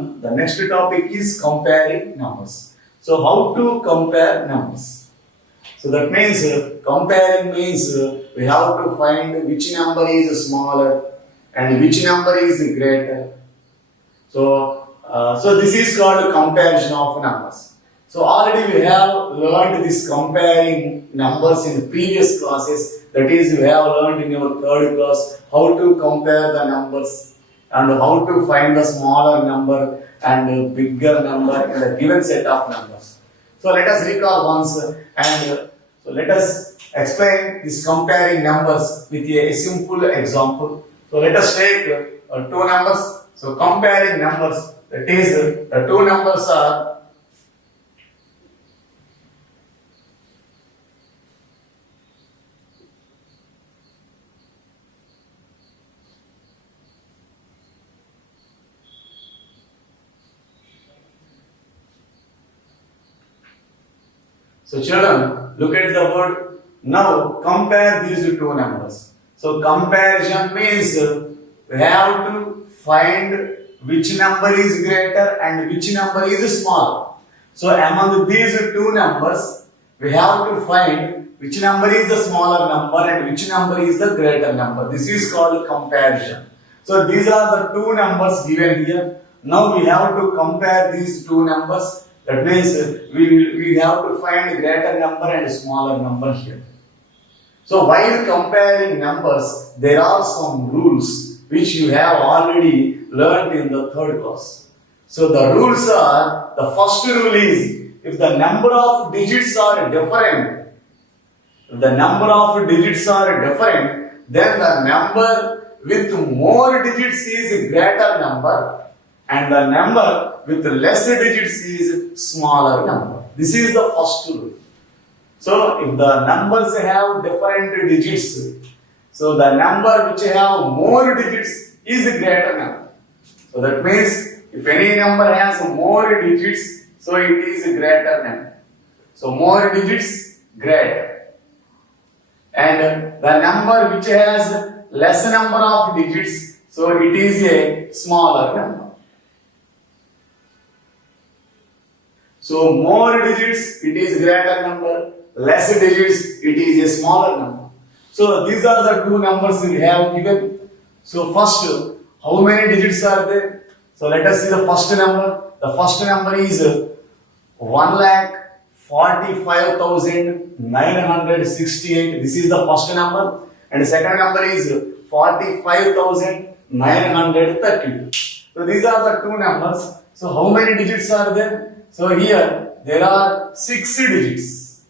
The next topic is comparing numbers. So how to compare numbers? So that means comparing means we have to find which number is smaller and which number is greater. So this is called comparison of numbers. So already we have learned this comparing numbers in previous classes. That is, we have learned in your third class how to compare the numbers and how to find the smaller number and bigger number in a given set of numbers. So let us recall once and so let us explain this comparing numbers with a simple example. So let us take two numbers. So comparing numbers, that is the two numbers are So children, look at the word. Now compare these two numbers. So comparison means we have to find which number is greater and which number is smaller. So among these two numbers, we have to find which number is the smaller number and which number is the greater number. This is called comparison. So these are the two numbers given here. Now we have to compare these two numbers. That means we have to find greater number and smaller number here. So while comparing numbers, there are some rules which you have already learned in the third class. So the rules are, the first rule is, if the number of digits are different, then the number with more digits is greater number and the number with less digits is smaller number. This is the first rule. So if the numbers have different digits, so the number which have more digits is a greater number. So that means if any number has more digits, so it is a greater number. So more digits, greater. And the number which has less number of digits, so it is a smaller number. So more digits, it is greater number. Less digits, it is a smaller number. So these are the two numbers we have given. So first, how many digits are there? So let us see the first number. The first number is 1,45,968. This is the first number. And the second number is 45,932. So these are the two numbers. So how many digits are there? So here there are 6 digits.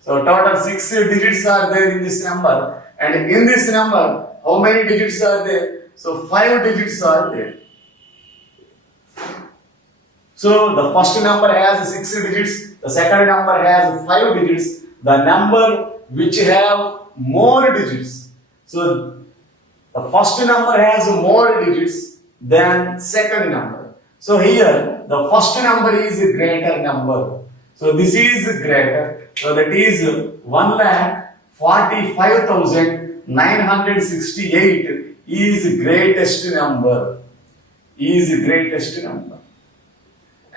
So total 6 digits are there in this number. And in this number, how many digits are there? So 5 digits are there. So the first number has 6 digits. The second number has 5 digits. The number which have more digits. So the first number has more digits than second number. So here the first number is a greater number. So this is greater. So that is 1,45,968 is greatest number.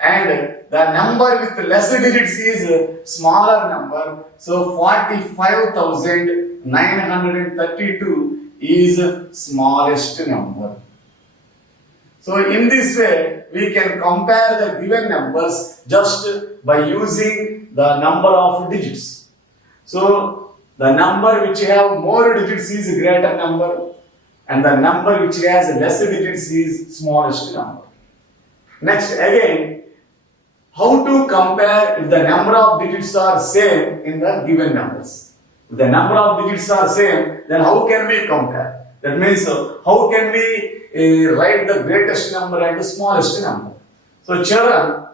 And the number with less digits is smaller number. So 45,932 is smallest number. So in this way, we can compare the given numbers just by using the number of digits. So the number which have more digits is greater number and the number which has less digits is smallest number. Next again, how to compare if the number of digits are same in the given numbers. If the number of digits are same, then how can we compare? That means how can we write the greatest number and the smallest number? So children,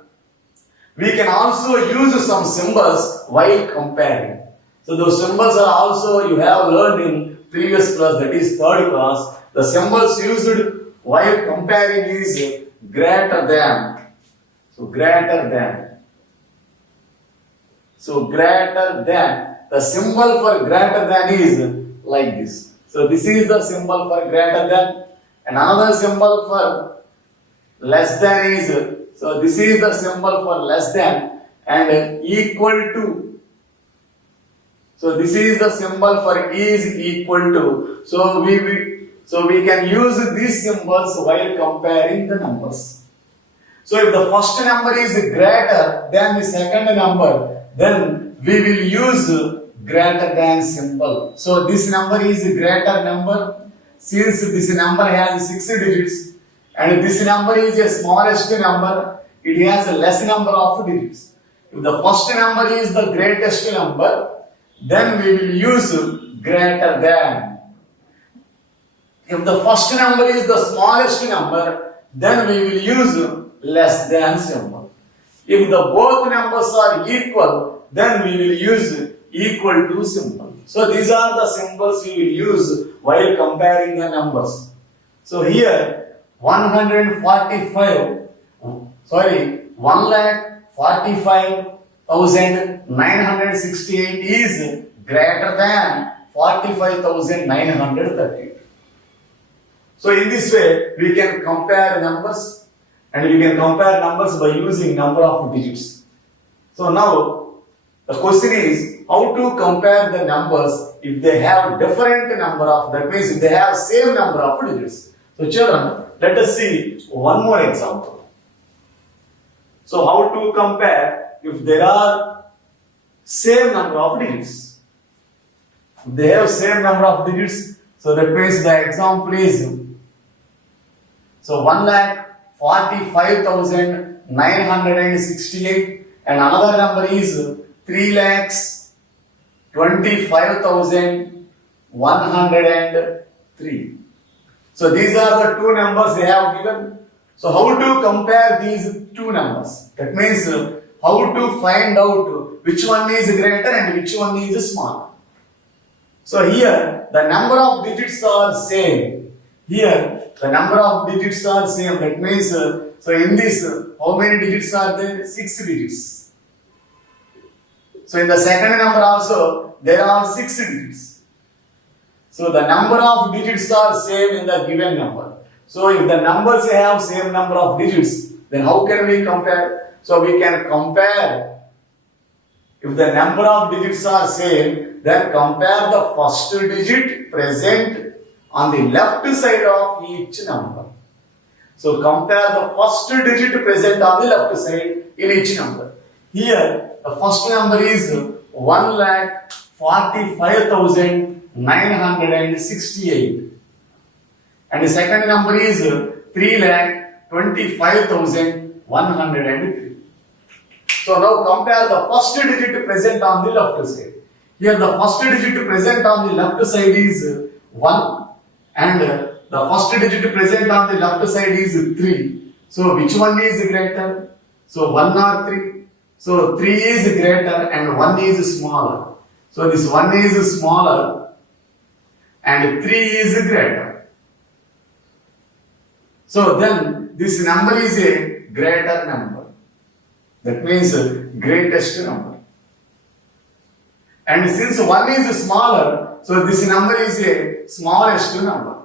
we can also use some symbols while comparing. So those symbols are also you have learned in previous class, that is third class. The symbols used while comparing is greater than. So greater than. So greater than. The symbol for greater than is like this. So this is the symbol for greater than. And another symbol for less than is, so this is the symbol for less than, and equal to. So this is the symbol for is equal to. So we can use these symbols while comparing the numbers. So if the first number is greater than the second number, then we will use greater than symbol. So this number is a greater number since this number has 6 digits, and this number is a smallest number, it has a less number of digits. If the first number is the greatest number, then we will use greater than. If the first number is the smallest number, then we will use less than symbol. If the both numbers are equal, then we will use equal to symbol. So these are the symbols we will use while comparing the numbers. So here 1,45,968 is greater than 45,938. So in this way we can compare numbers, and we can compare numbers by using number of digits. So now the question is how to compare the numbers if they have different number of, that means if they have same number of digits. So children, let us see one more example. So how to compare if there are same number of digits? If they have same number of digits, so that means the example is, so 1,45,968 and another number is 3,25,103. So these are the two numbers they have given. So how to compare these two numbers? That means how to find out which one is greater and which one is smaller. So here the number of digits are same. Here the number of digits are same. That means so in this how many digits are there? 6 digits. So in the second number also there are 6 digits. So the number of digits are same in the given number. So if the numbers have same number of digits, then how can we compare? So we can compare. If the number of digits are same, then compare the first digit present on the left side of each number. So compare the first digit present on the left side in each number. Here the first number is 1,45,968 and the second number is 3,25,103. So now compare the first digit present on the left side. Here the first digit present on the left side is 1 and the first digit present on the left side is 3. So which one is greater? So 1 or 3? So 3 is greater and 1 is smaller. So this 1 is smaller and 3 is greater. So then this number is a greater number. That means greatest number. And since 1 is smaller, so this number is a smallest number.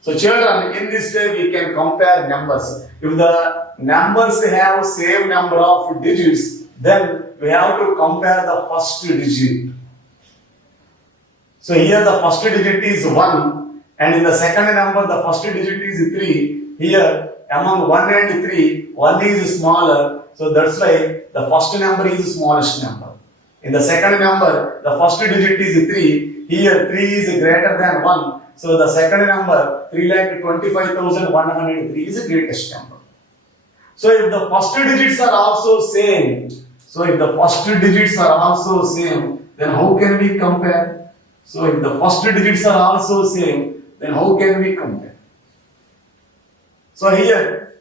So children, in this way we can compare numbers. If the numbers have same number of digits, then we have to compare the first digit. So here the first digit is 1 and in the second number the first digit is 3. Here among 1 and 3, 1 is smaller. So that's why the first number is the smallest number. In the second number, the first digit is 3. Here 3 is greater than 1. So the second number 3,25,103 is the greatest number. So if the first digits are also same, then how can we compare? So if the first digits are also same, then how can we compare? So here,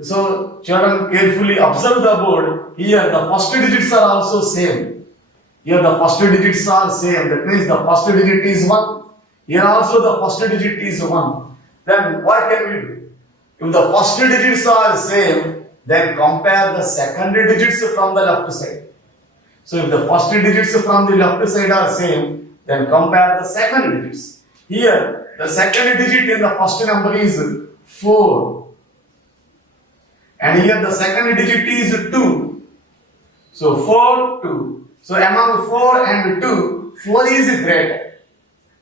so children carefully observe the board. Here the first digits are also same. Here the first digits are same. That means the first digit is 1. Here also the first digit is 1. Then what can we do? If the first digits are same, then compare the second digits from the left side. So if the first digits from the left side are same, then compare the second digits. Here the second digit in the first number is 4. And here the second digit is 2. So 4, 2. So among 4 and 2, 4 is greater.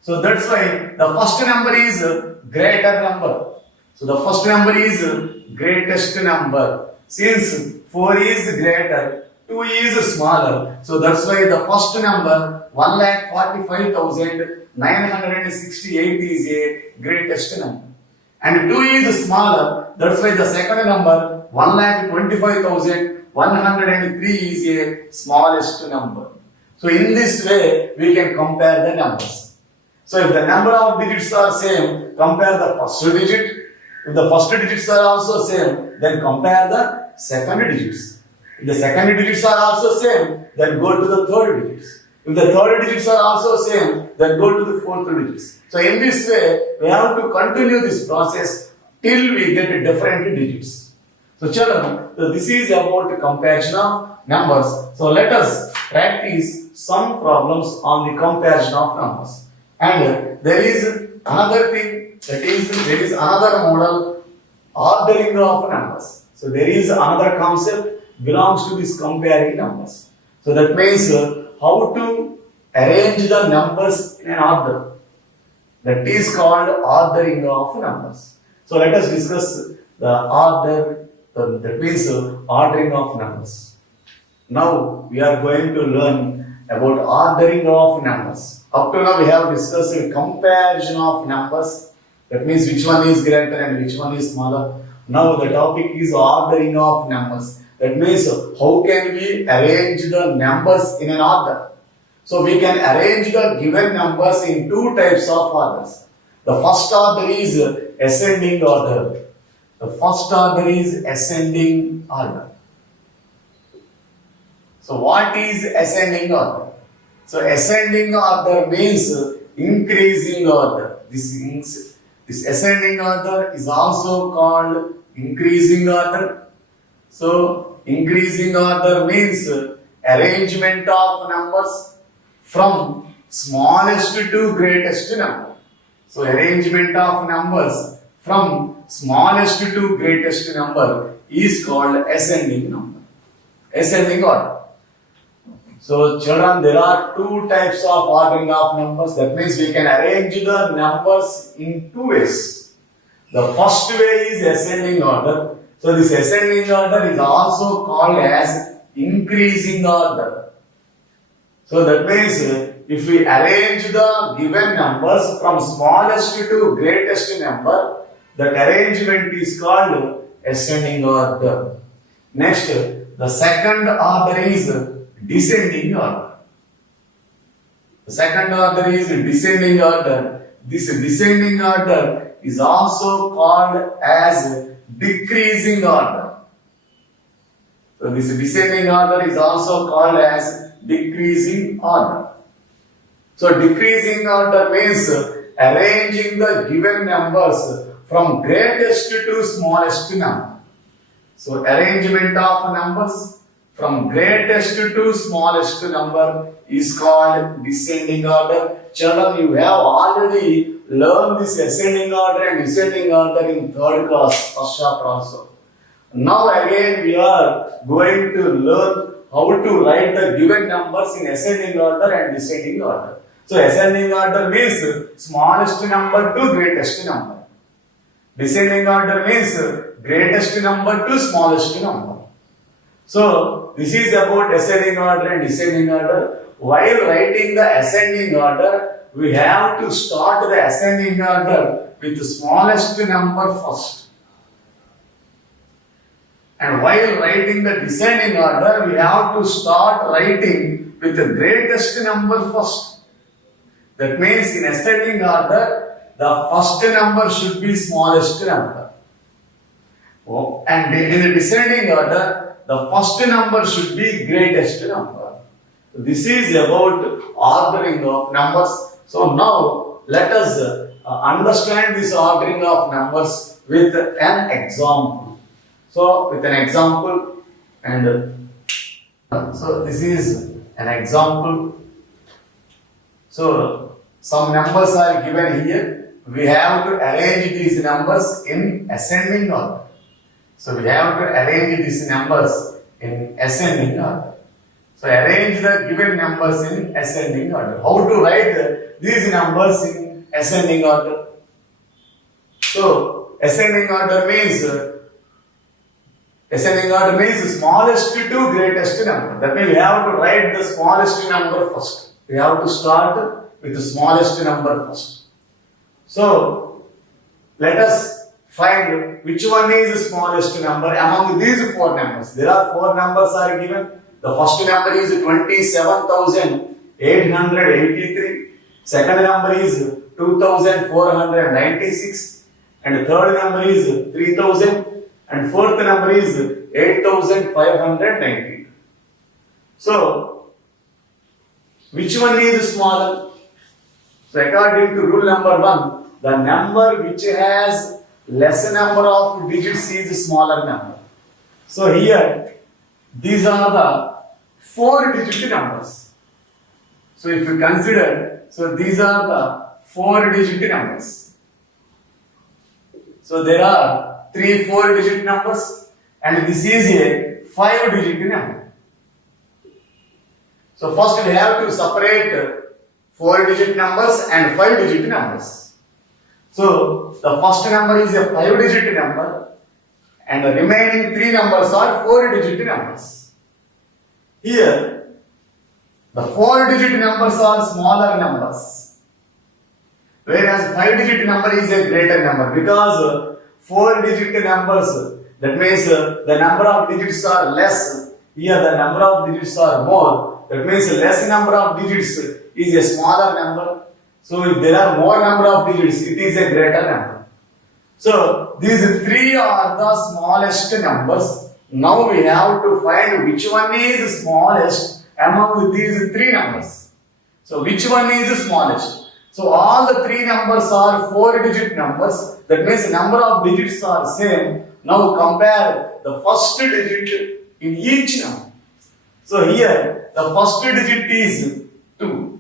So that's why the first number is greater number. So the first number is greatest number. Since 4 is greater, 2 is smaller. So that's why the first number 1,45,968 is a greatest number. And 2 is smaller. That's why the second number 1,25,103 is a smallest number. So in this way we can compare the numbers. So if the number of digits are same, compare the first digit. If the first digits are also same, then compare the second digits. If the second digits are also same, then go to the third digits. If the third digits are also same, then go to the fourth digits. So in this way, we have to continue this process till we get different digits. So children, so this is about comparison of numbers. So let us practice some problems on the comparison of numbers. And there is another thing, that is there is another model, ordering of numbers. So there is another concept belongs to this comparing numbers. So that means how to arrange the numbers in an order. That is called ordering of numbers. So let us discuss the order, that means ordering of numbers. Now we are going to learn about ordering of numbers. Up to now we have discussed comparison of numbers. That means which one is greater and which one is smaller. Now the topic is ordering of numbers. That means how can we arrange the numbers in an order. So we can arrange the given numbers in two types of orders. The first order is ascending order. The first order is ascending order. So what is ascending order? So ascending order means increasing order. This ascending order is also called increasing order. So increasing order means arrangement of numbers from smallest to greatest number. So arrangement of numbers from smallest to greatest number is called ascending number. Ascending order. So children, there are two types of ordering of numbers. That means we can arrange the numbers in two ways. The first way is ascending order. So this ascending order is also called as increasing order. So that means if we arrange the given numbers from smallest to greatest number, that arrangement is called ascending order. Next, the second order is descending order. The second order is descending order. This descending order is also called as decreasing order. So this descending order is also called as decreasing order. So decreasing order means arranging the given numbers from greatest to smallest number. So arrangement of numbers from greatest to smallest number is called descending order. Children, you have already learned this ascending order and descending order in third class, first chapter also. Now again we are going to learn how to write the given numbers in ascending order and descending order. So ascending order means smallest number to greatest number. Descending order means greatest number to smallest number. So this is about ascending order and descending order. While writing the ascending order, we have to start the ascending order with the smallest number first. And while writing the descending order, we have to start writing with the greatest number first. That means in ascending order, the first number should be smallest number. And in the descending order, the first number should be greatest number. This is about ordering of numbers. So now let us understand this ordering of numbers with an example. So with an example, and so this is an example. So some numbers are given here. we have to arrange these numbers in ascending order. So we have to arrange these numbers in ascending order. So arrange the given numbers in ascending order. How to write these numbers in ascending order? So ascending order means smallest to greatest number. That means we have to write the smallest number first. We have to start with the smallest number first. So let us find which one is the smallest number among these four numbers. There are four numbers are given. The first number is 27,883. Second number is 2,496. And the third number is 3,000. And fourth number is 8,590. So, which one is smaller? So, according to rule number 1, the number which has less number of digits is smaller number. So, here, these are the 4-digit numbers. So, if you consider, so these are the 4-digit numbers. So, there are 3 4-digit numbers and this is a 5-digit number. So first we have to separate 4-digit numbers and 5-digit numbers. So the first number is a 5-digit number and the remaining 3 numbers are 4-digit numbers. Here the 4-digit numbers are smaller numbers, whereas 5-digit number is a greater number because 4-digit numbers, that means the number of digits are less, here the number of digits are more, that means less number of digits is a smaller number. So if there are more number of digits, it is a greater number. So these 3 are the smallest numbers. Now we have to find which one is smallest among these 3 numbers. So which one is smallest? So all the 3 numbers are 4-digit numbers. That means the number of digits are same. Now compare the first digit in each number. So here the first digit is 2.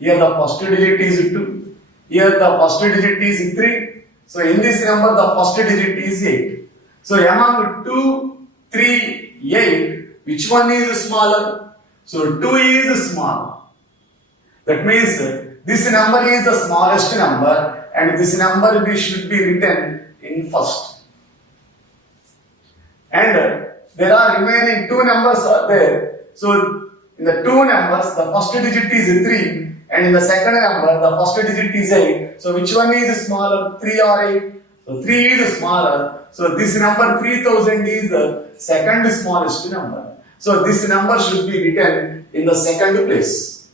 Here the first digit is 2. Here the first digit is 3. So in this number the first digit is 8. So among 2, 3, 8, which one is smaller? So 2 is small. That means this number is the smallest number and this number should be written in first. And there are remaining 2 numbers are there. So in the 2 numbers, the first digit is 3 and in the second number, the first digit is 8. So which one is smaller, 3 or 8? So 3 is smaller. So this number 3000 is the second smallest number. So this number should be written in the second place.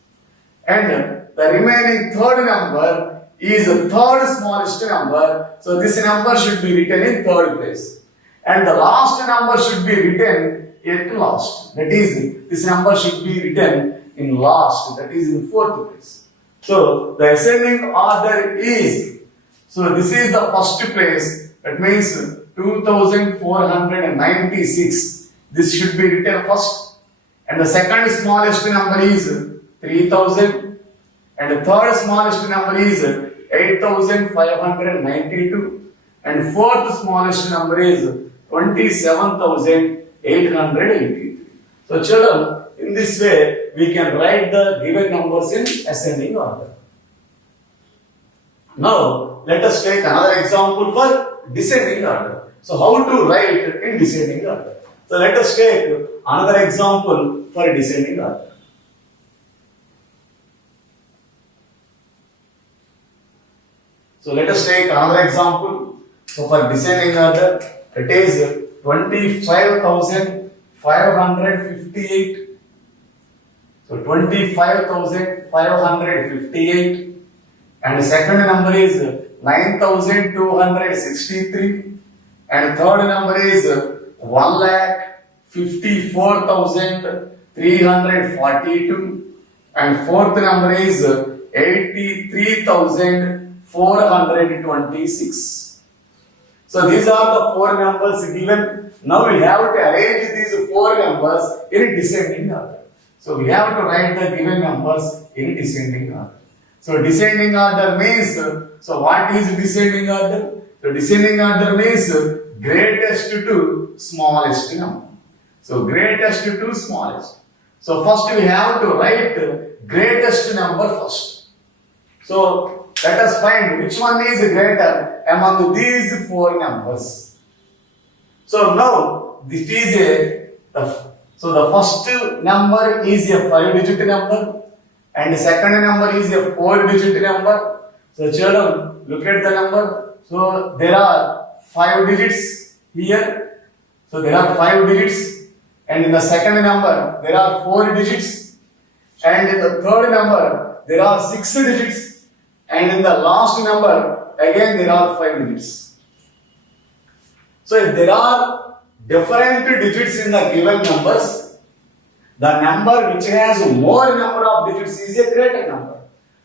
And the remaining third number is the third smallest number. So this number should be written in third place. And the last number should be written at last. That is, this number should be written in last. That is in fourth place. So the ascending order is, so this is the first place. That means 2496. This should be written first. And the second smallest number is 3000. And the third smallest number is 8592. And fourth smallest number is 27,883. So children, in this way, we can write the given numbers in ascending order. Now, let us take another example for descending order. So how to write in descending order? So let us take another example for descending order. So let us take another example. So for descending order, it is 25,558. So 25,558. And the second number is 9,263. And third number is 1,54,342. And fourth number is 83,426. So these are the 4 numbers given. Now we have to arrange these 4 numbers in descending order. So we have to write the given numbers in descending order. So descending order means, so what is descending order? So descending order means greatest to smallest number. So greatest to smallest. So first we have to write greatest number first. So let us find which one is greater among these four numbers. So now this is so the first number is a 5-digit number and the second number is a 4-digit number. So children, look at the number. So there are 5 digits here. So there are 5 digits, and in the second number there are 4 digits, and in the third number there are 6 digits, and in the last number again there are 5 digits. So if there are different digits in the given numbers, the number which has more number of digits is a greater number.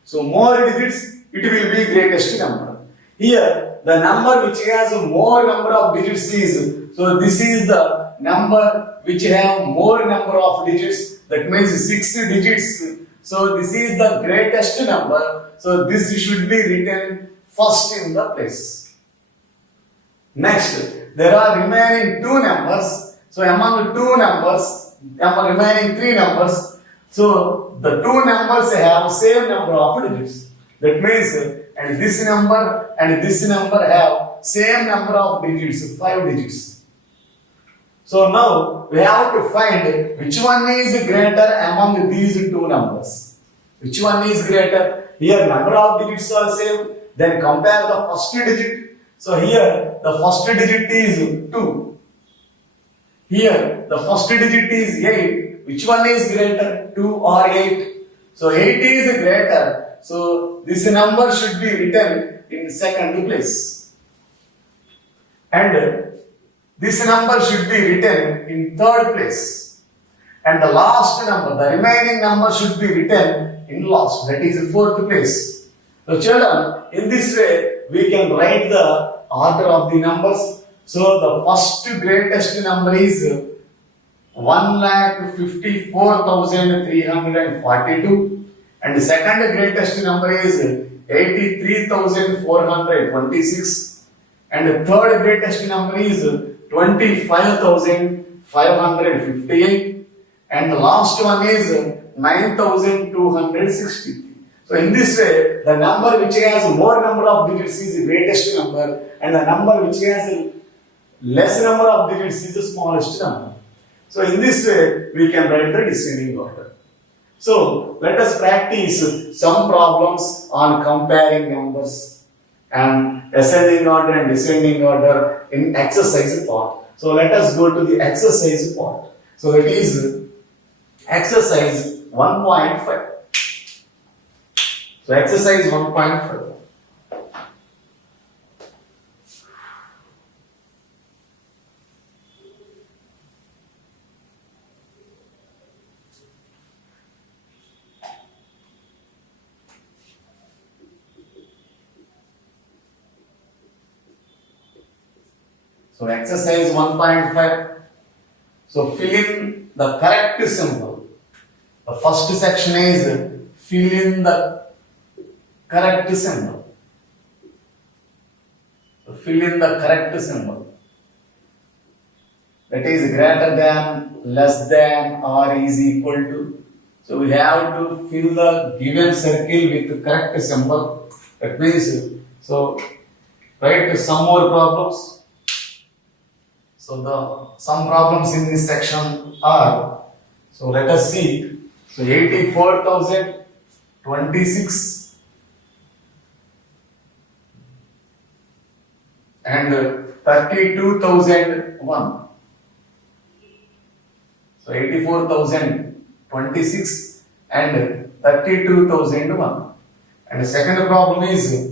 So more digits, it will be greatest number. Here the number which has more number of digits is, so this is the number which have more number of digits, that means 6 digits. So this is the greatest number. So this should be written first in the place. Next, there are remaining 2 numbers. So among remaining 3 numbers, so the 2 numbers have same number of digits. That means, and this number have same number of digits, 5 digits. So now we have to find which one is greater among these 2 numbers. Which one is greater? Here number of digits are same. Then compare the first digit. So here the first digit is 2. Here the first digit is 8. Which one is greater? 2 or 8? So 8 is greater. So this number should be written in second place. And this number should be written in third place. And the last number, the remaining number should be written in last, that is fourth place. So children, in this way we can write the order of the numbers. So the first greatest number is 1,54,342, and the second greatest number is 83,426, and the third greatest number is 25,558, and the last one is 9,263. So in this way, the number which has more number of digits is the greatest number, and the number which has less number of digits is the smallest number. So in this way, we can write the descending order. So let us practice some problems on comparing numbers and ascending order and descending order in exercise part. So let us go to the exercise part. So it is exercise 1.5. So exercise 1.5. So exercise 1.5. So fill in the correct symbol. The first section is fill in the correct symbol. So fill in the correct symbol. That is greater than, less than, or is equal to. So we have to fill the given circle with the correct symbol. That means, so write some more problems. So some problems in this section are, so let us see. So 84,026 and 32,001. So 84,026 and 32,001. And the second problem is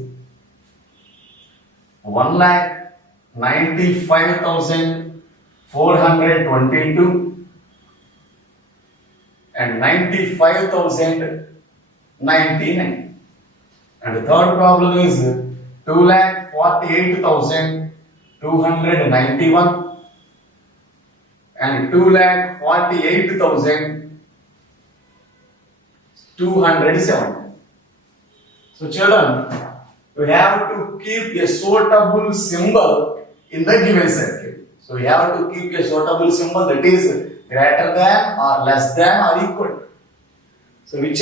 1,95,422 and 95,099. And the third problem is 2,48,291 and 2,48,207. So children, we have to keep a suitable symbol in the given circle. So we have to keep a suitable symbol that is greater than or less than or equal. So which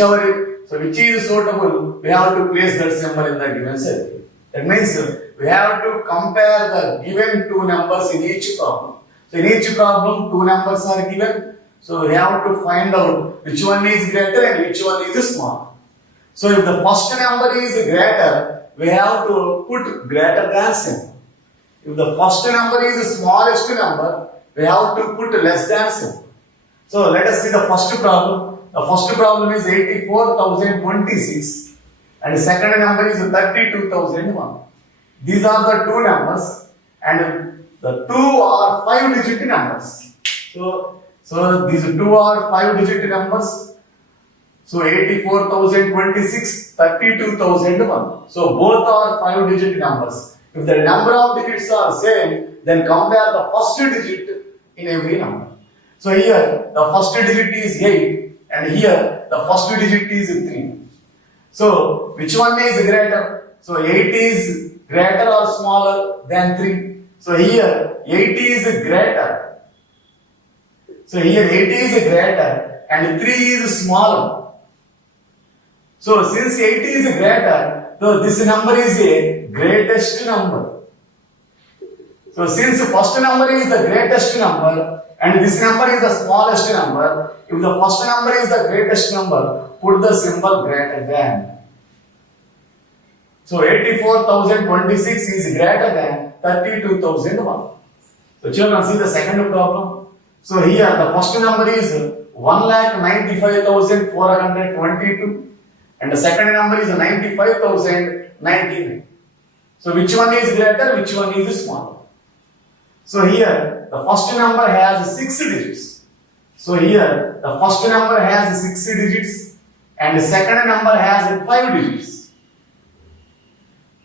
is suitable, we have to place that symbol in the given circle. That means we have to compare the given two numbers in each problem. So in each problem, two numbers are given. So we have to find out which one is greater and which one is small. So if the first number is greater, we have to put greater than symbol. If the first number is the smallest number, we have to put less than symbol. So let us see the first problem. The first problem is 84,026 and the second number is 32,001. These are the two numbers and the two are 5-digit numbers. So these two are 5-digit numbers. So 84,026, 32,001. So both are 5-digit numbers. If the number of digits are same, then compare the first digit in every number. So here the first digit is 8 and here the first digit is 3. So which one is greater? So 8 is greater or smaller than 3. So here 8 is greater. So here 8 is greater and 3 is smaller. So since 8 is greater, so this number is a greatest number. So since the first number is the greatest number and this number is the smallest number, if the first number is the greatest number, put the symbol greater than. So 84,026 is greater than 32,001. So children, see the second problem. So here the first number is 1,95,422 and the second number is 95,099. So which one is greater, which one is smaller? So here the first number has 6 digits. So here the first number has 6 digits and the second number has 5 digits.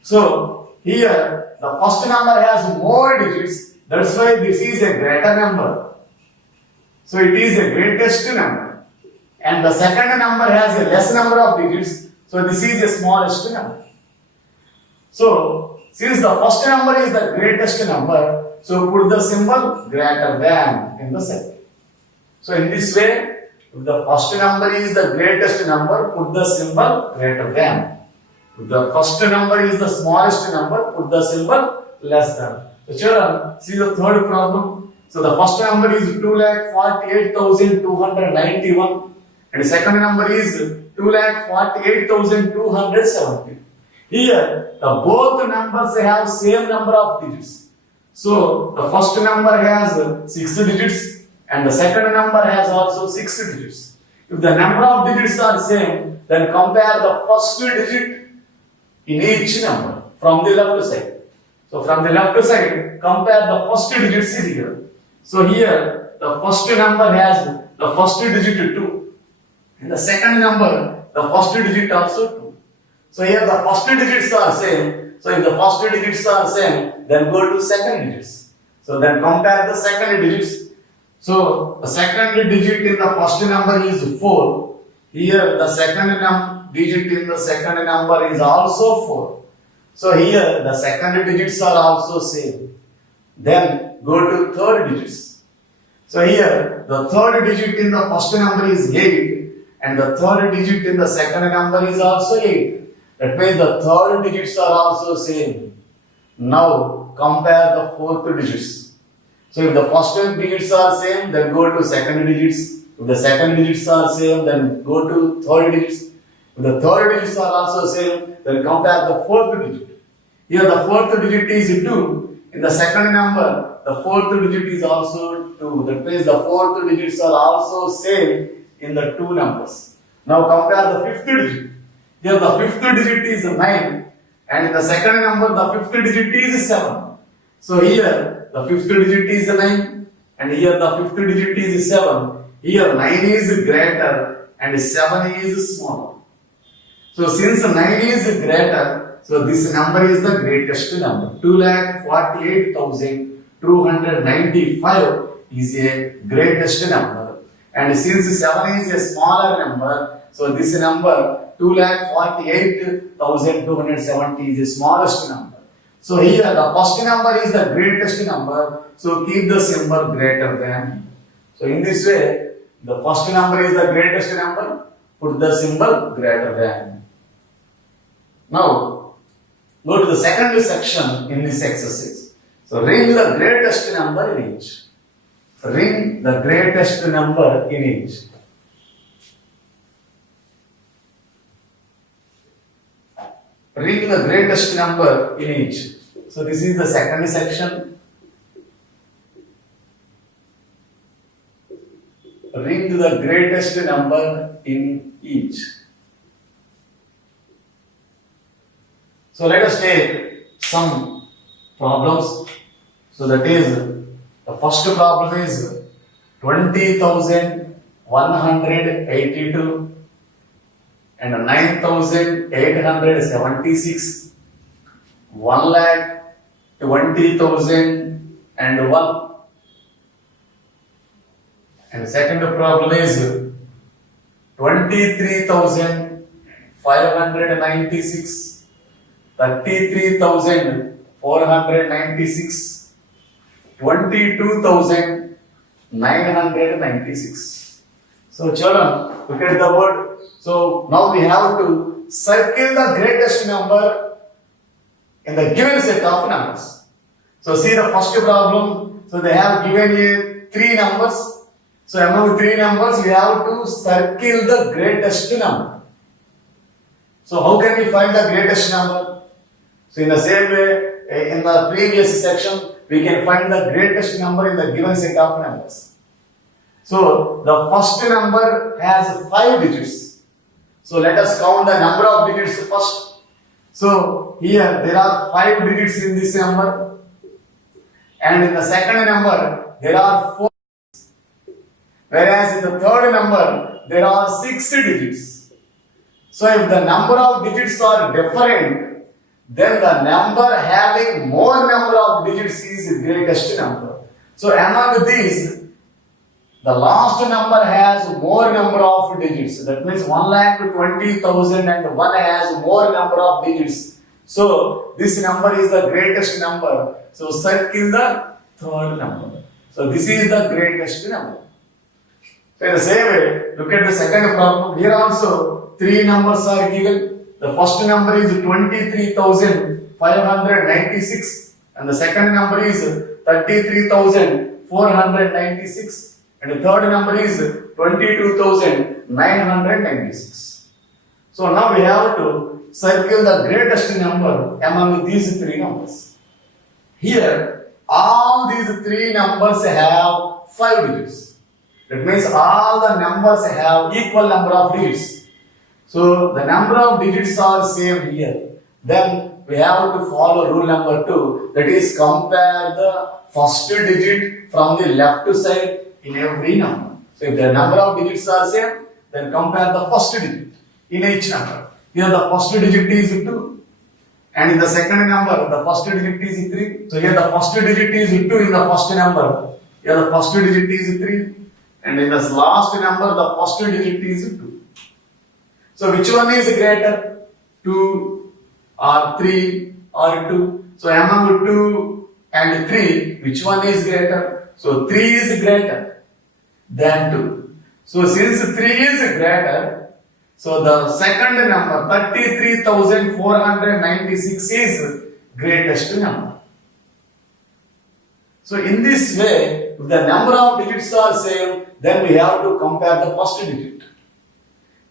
So here the first number has more digits, that's why this is a greater number. So it is a greatest number. And the second number has a less number of digits, so this is the smallest number. So since the first number is the greatest number, so put the symbol greater than in the circle. So in this way, if the first number is the greatest number, put the symbol greater than. If the first number is the smallest number, put the symbol less than. So children, see the third problem. So the first number is 2,48,291 and the second number is 2,48,270. Here, the both numbers have same number of digits. So the first number has 6 digits and the second number has also 6 digits. If the number of digits are same, then compare the first digit in each number from the left side. So from the left side, compare the first digits here. So here, the first number has the first digit 2. In the second number, the first digit also 2. So here the first digits are same. So if the first digits are same, then go to second digits. So then compare the second digits. So the second digit in the first number is 4. Here the second digit in the second number is also 4. So here the second digits are also same. Then go to third digits. So here the third digit in the first number is 8 and the third digit in the second number is also 8. That means the third digits are also same. Now compare the fourth digits. So if the first digits are same, then go to second digits. If the second digits are same, then go to third digits. If the third digits are also same, then compare the fourth digit. Here the fourth digit is 2. In the second number, the fourth digit is also 2. That means the fourth digits are also same in the two numbers. Now compare the fifth digit. Here the fifth digit is 9 and in the second number the fifth digit is 7. So here the fifth digit is 9 and here the fifth digit is 7. Here 9 is greater and 7 is smaller. So since 9 is greater, so this number is the greatest number. 2,48,295 is a greatest number. And since 7 is a smaller number, so this number 2,48,270 is the smallest number. So here the first number is the greatest number. So keep the symbol greater than. So in this way, the first number is the greatest number. Put the symbol greater than. Now go to the second section in this exercise. So ring the greatest number in each. Ring the greatest number in each. Ring the greatest number in each. So this is the second section. Ring the greatest number in each. So let us take some problems. So that is, the first problem is 20,182 and 9,876, 1,20,001. And the second problem is 23,596, 33,496, 22,996. So children, look at the word. So now we have to circle the greatest number in the given set of numbers. So see the first problem. So they have given you 3 numbers. So among 3 numbers, we have to circle the greatest number. So how can we find the greatest number? So in the same way, in the previous section, we can find the greatest number in the given set of numbers. So the first number has 5 digits. So let us count the number of digits first. So here there are 5 digits in this number, and in the second number there are 4. Whereas in the third number, there are 6 digits. So if the number of digits are different, then the number having more number of digits is the greatest number. So among these, the last number has more number of digits. That means 1,20,001 has more number of digits. So this number is the greatest number. So circle the third number. So this is the greatest number. So in the same way, look at the second problem. Here also 3 numbers are given. The first number is 23,596 and the second number is 33,496 and the third number is 22,996. So now we have to circle the greatest number among these 3 numbers. Here, all these 3 numbers have 5 digits. That means all the numbers have equal number of digits. So the number of digits are same here. Then we have to follow rule number 2. That is, compare the first digit from the left side in every number. So if the number of digits are same, then compare the first digit in each number. Here the first digit is 2. And in the second number, the first digit is 3. So here the first digit is 2 in the first number. Here the first digit is 3. And in this last number, the first digit is 2. So which one is greater? 2 or 3 or 2? So among 2 and 3, which one is greater? So 3 is greater than 2. So since 3 is greater, so the second number, 33,496 is greatest number. So in this way, if the number of digits are same, then we have to compare the first digit.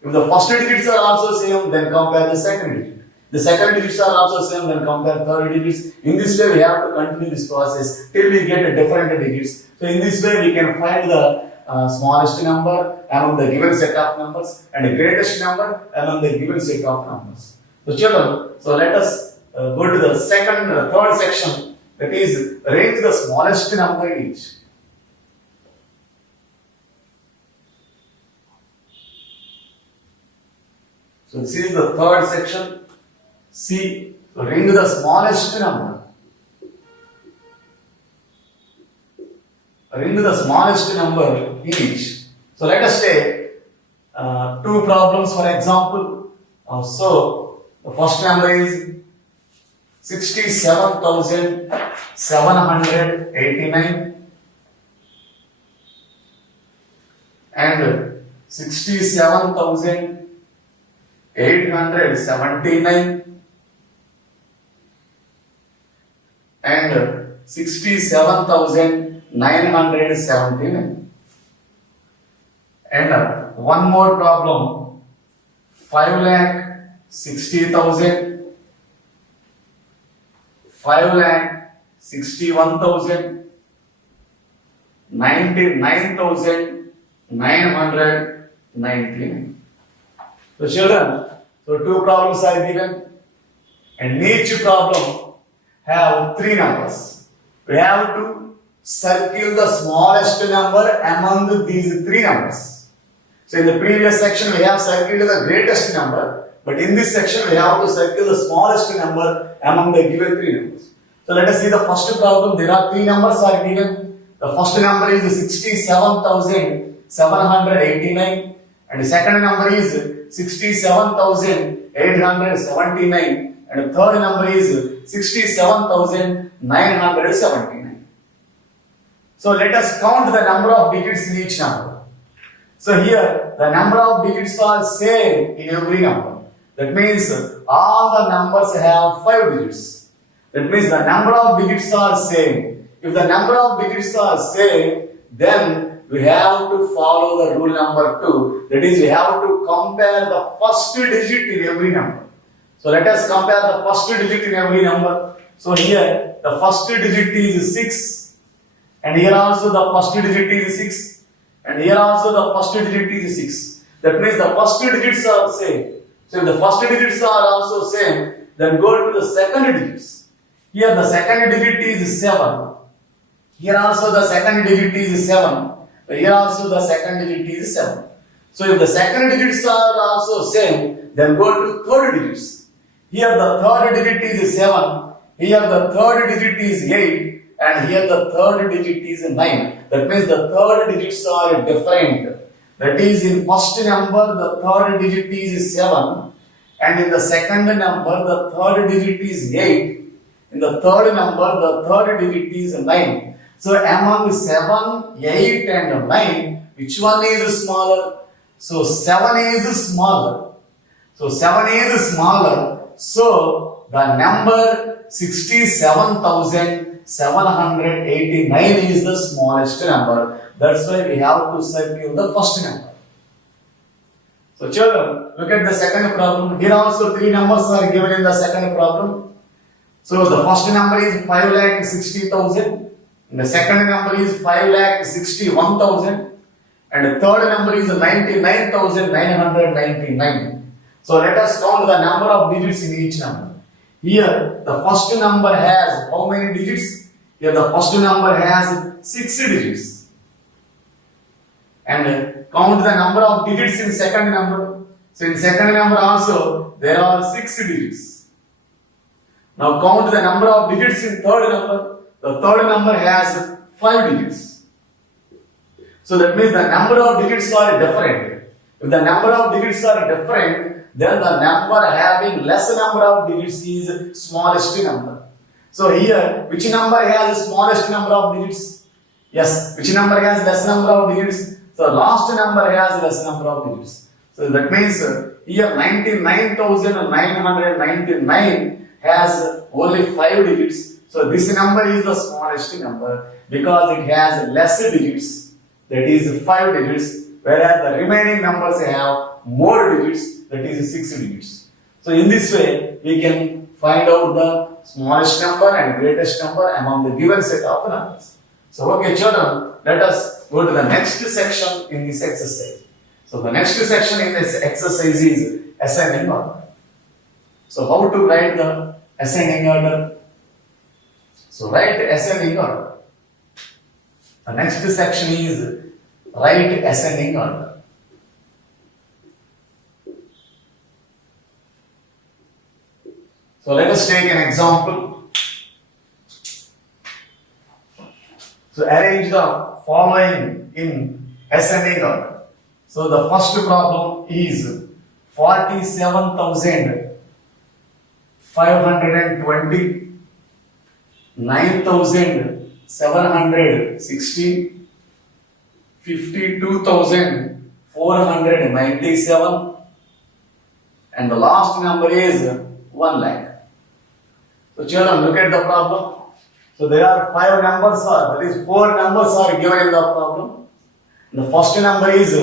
If the first digits are also same, then compare the second digit. The second digits are also same, then compare third digits. In this way, we have to continue this process till we get a different digits. So in this way, we can find the smallest number among the given set of numbers and the greatest number among the given set of numbers. So children, so let us go to the third section, that is, rank the smallest number in each. So this is the third section. C. So ring the smallest number. Ring the smallest number in each. So let us take 2 problems for example. So the first number is 67,789 and 67,879 and 67,979. And one more problem, 5,60,000, 5,61,000, 99,999. So children, so two problems are given, and each problem have three numbers. We have to circle the smallest number among these three numbers. So in the previous section we have circled the greatest number, but in this section we have to circle the smallest number among the given three numbers. So let us see the first problem. There are three numbers are given. The first number is 67,789 and the second number is 67,879 and the third number is 67,979. So let us count the number of digits in each number. So here the number of digits are same in every number. That means all the numbers have 5 digits. That means the number of digits are same. If the number of digits are same, then we have to follow the rule number 2. That is, we have to compare the first digit in every number. So let us compare the first digit in every number. So here the first digit is 6 and here also the first digit is 6 and here also the first digit is 6. That means the first digits are same. So if the first digits are also same, then go to the second digits. Here the second digit is 7. Here also the second digit is 7. Here also the second digit is 7. So if the second digits are also same, then go to third digits. Here the third digit is 7. Here the third digit is 8. And here the third digit is 9. That means the third digits are different. That is, in first number the third digit is 7 and in the second number the third digit is 8. In the third number the third digit is 9. So among 7, 8 and 9, which one is smaller? So 7 is smaller. So 7 is smaller. So the number 67,789 is the smallest number. That's why we have to circle the first number. So children, look at the second problem. Here also three numbers are given in the second problem. So the first number is 5,60,000. And the second number is 5,61,000. And the third number is 99,999. So let us count the number of digits in each number. Here the first number has how many digits? Here the first number has 6 digits. And count the number of digits in second number. So in second number also there are 6 digits. Now count the number of digits in third number. The third number has 5 digits. So that means the number of digits are different. If the number of digits are different, then the number having less number of digits is smallest number. So here, which number has the smallest number of digits? Yes, which number has less number of digits? So last number has less number of digits. So that means here 99,999 has only 5 digits. So this number is the smallest number because it has less digits, that is 5 digits, whereas the remaining numbers have more digits, that is 6 digits. So in this way we can find out the smallest number and greatest number among the given set of numbers. So okay children, let us go to the next section in this exercise. So the next section in this exercise is ascending order. So how to write the ascending order? So write ascending order. The next section is write ascending order. So let us take an example. So arrange the following in ascending order. So the first problem is 47,520, 9,760, 52,497, and the last number is 1 lakh. So children, look at the problem. So there are 5 numbers, that is 4 numbers are given in the problem. The first number is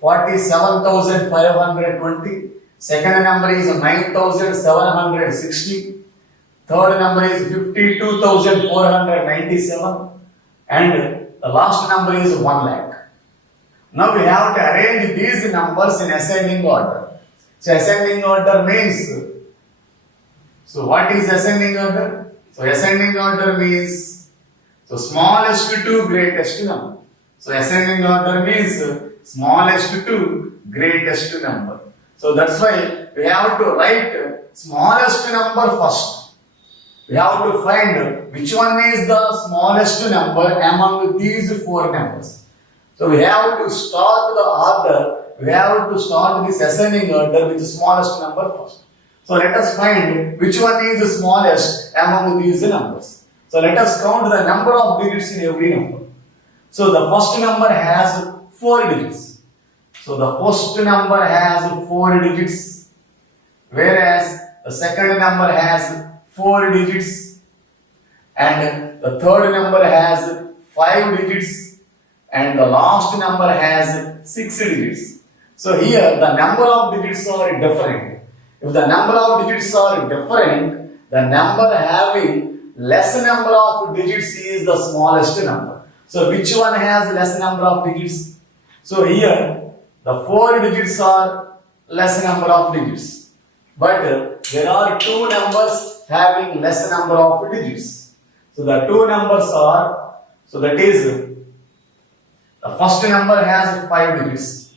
47,520, second number is 9,760, third number is 52,497, and the last number is 1 lakh. Now we have to arrange these numbers in ascending order. So ascending order means, so what is ascending order? So ascending order means, so smallest to greatest number. So ascending order means smallest to greatest number. So that's why we have to write smallest number first. We have to find which one is the smallest number among these 4 numbers. So we have to start the order, we have to start this ascending order with the smallest number first. So let us find which one is the smallest among these numbers. So let us count the number of digits in every number. So the first number has 4 digits. So the first number has 4 digits, whereas the second number has 4 digits, and the third number has 5 digits, and the last number has 6 digits. So here the number of digits are different. If the number of digits are different, the number having less number of digits is the smallest number. So which one has less number of digits? So here the 4 digits are less number of digits. But there are 2 numbers having less number of digits. So the 2 numbers are, so that is, the first number has 5 digits.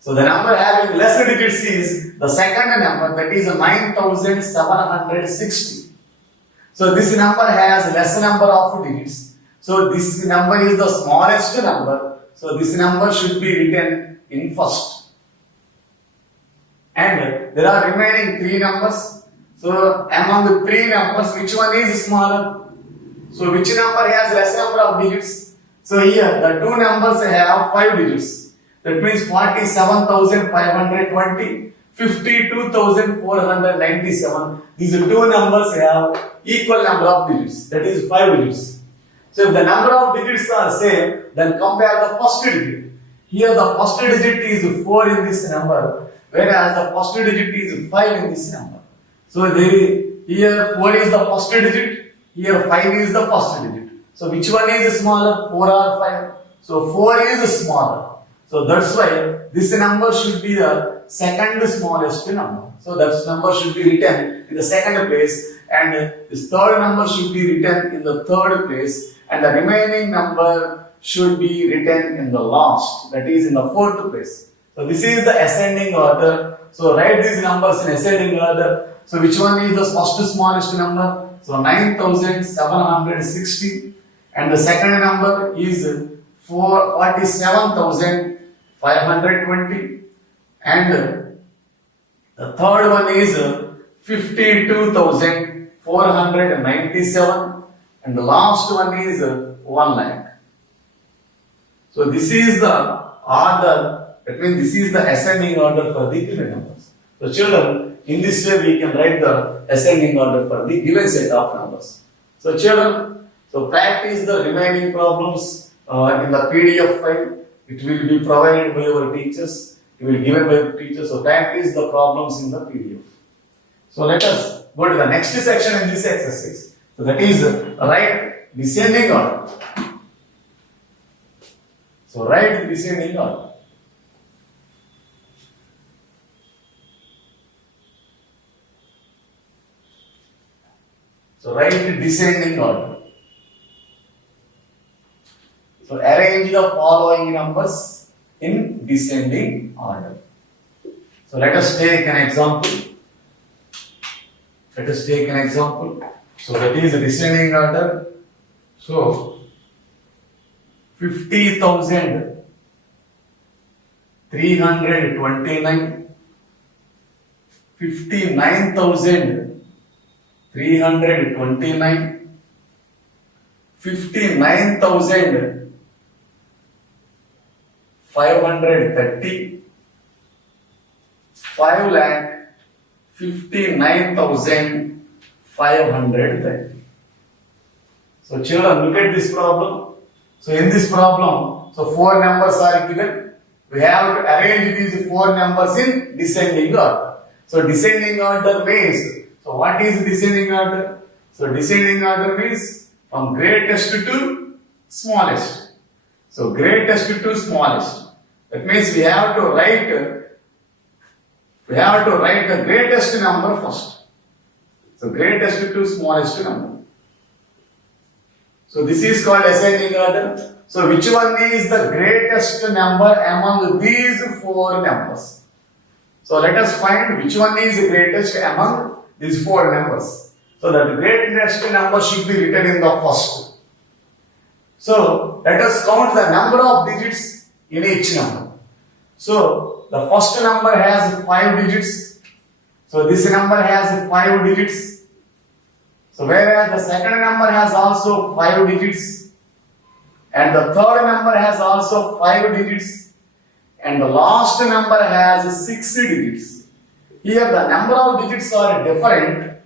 So the number having less digits is the second number, that is 9,760. So this number has less number of digits. So this number is the smallest number. So this number should be written in first. And there are remaining 3 numbers. So among the 3 numbers, which one is smaller? So which number has less number of digits? So here the 2 numbers have 5 digits. That means 47,520, 52,497. These 2 numbers have equal number of digits. That is 5 digits. So if the number of digits are same, then compare the first digit. Here the first digit is 4 in this number, whereas the first digit is 5 in this number. So here 4 is the first digit, here 5 is the first digit. So which one is smaller, 4 or 5? So 4 is smaller. So that's why this number should be the second smallest number. So that number should be written in the second place, and this third number should be written in the third place, and the remaining number should be written in the last, that is in the fourth place. So this is the ascending order. So write these numbers in ascending order. So which one is the first smallest number? So 9,760, and the second number is 47,520, and the third one is 52,497, and the last one is 1 lakh. So this is the order, that means this is the ascending order for the given numbers. So children, in this way we can write the ascending order for the given set of numbers. So children, so practice the remaining problems in the PDF file. It will be provided by our teachers. It will be given by the teachers. So practice the problems in the PDF. So let us go to the next section in this exercise. So that is write descending order. So write descending order. So write descending order. So arrange the following numbers in descending order. So let us take an example. Let us take an example. So that is descending order. So 50,329, 59,329, 59,530, 5,59,530. So children, look at this problem. So in this problem, so four numbers are given. We have to arrange these four numbers in descending order. So descending order means, so what is descending order? So descending order means from greatest to smallest. So greatest to smallest. That means we have to write the greatest number first. So greatest to smallest number. So this is called ascending order. So which one is the greatest number among these four numbers? So let us find which one is the greatest among these four numbers. So the greatest number should be written in the first. So let us count the number of digits in each number. So the first number has 5 digits. So this number has 5 digits. So whereas the second number has also 5 digits. And the third number has also 5 digits. And the last number has 6 digits. Here the number of digits are different.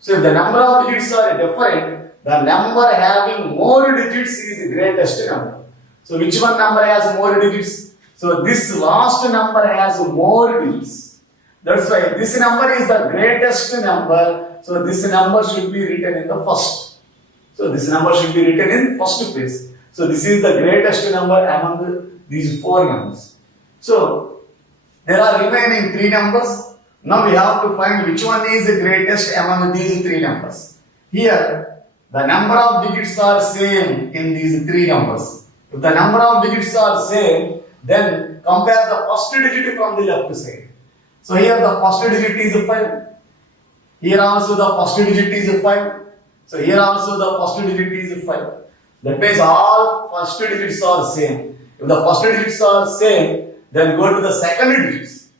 So if the number of digits are different, the number having more digits is the greatest number. So which one number has more digits? So this last number has more digits. That's why this number is the greatest number. So this number should be written in the first. So this number should be written in first place. So this is the greatest number among these four numbers. So there are remaining 3 numbers. Now we have to find which one is the greatest among these 3 numbers. Here the number of digits are same in these 3 numbers. If the number of digits are same, then compare the first digit from the left side. So here the first digit is 5. Here also the first digit is 5. So here also the first digit is 5. That means all first digits are same. If the first digits are same, then go to the second digits.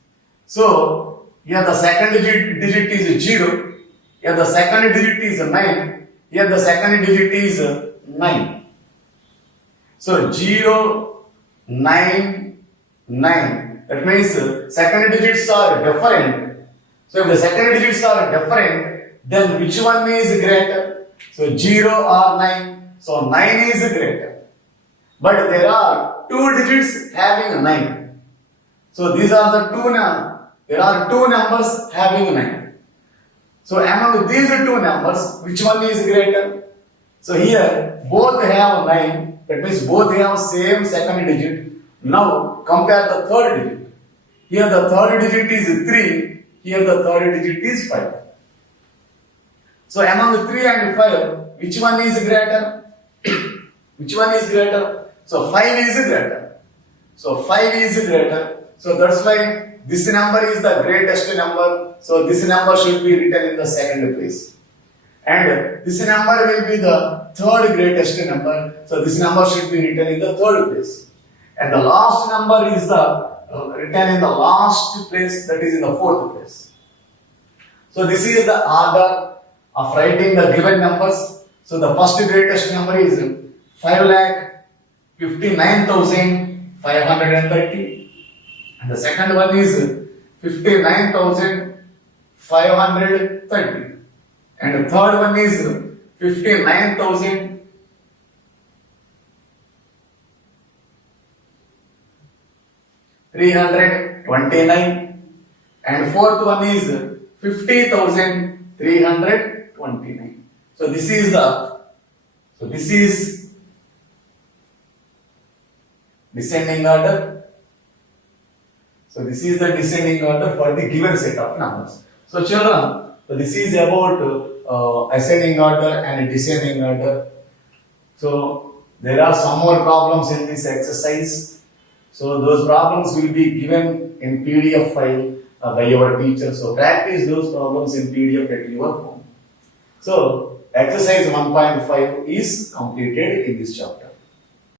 So here the second digit is 0. Here the second digit is 9. Here the second digit is 9. So 0, 9, 9. That means second digits are different. So if the second digits are different, then which one is greater? So 0 or 9. So 9 is greater. But there are 2 digits having 9. So these are the there are 2 numbers having 9. So among these 2 numbers, which one is greater? So here both have 9. That means both have same second digit. Now compare the third digit. Here the third digit is 3. Here the third digit is 5. So among 3 and 5, which one is greater? Which one is greater? So 5 is greater. So 5 is greater. So that's why this number is the greatest number. So this number should be written in the second place. And this number will be the third greatest number. So this number should be written in the third place. And the last number is the written in the last place, that is in the fourth place. So this is the order of writing the given numbers. So the first greatest number is 5,59,530. And the second one is 59,530. And the third one is 59,329. And fourth one is 50,329. So this is descending order. So this is the descending order for the given set of numbers. So children, so this is about ascending order and descending order. So there are some more problems in this exercise. So those problems will be given in PDF file by your teacher. So practice those problems in PDF at your home. So exercise 1.5 is completed in this chapter.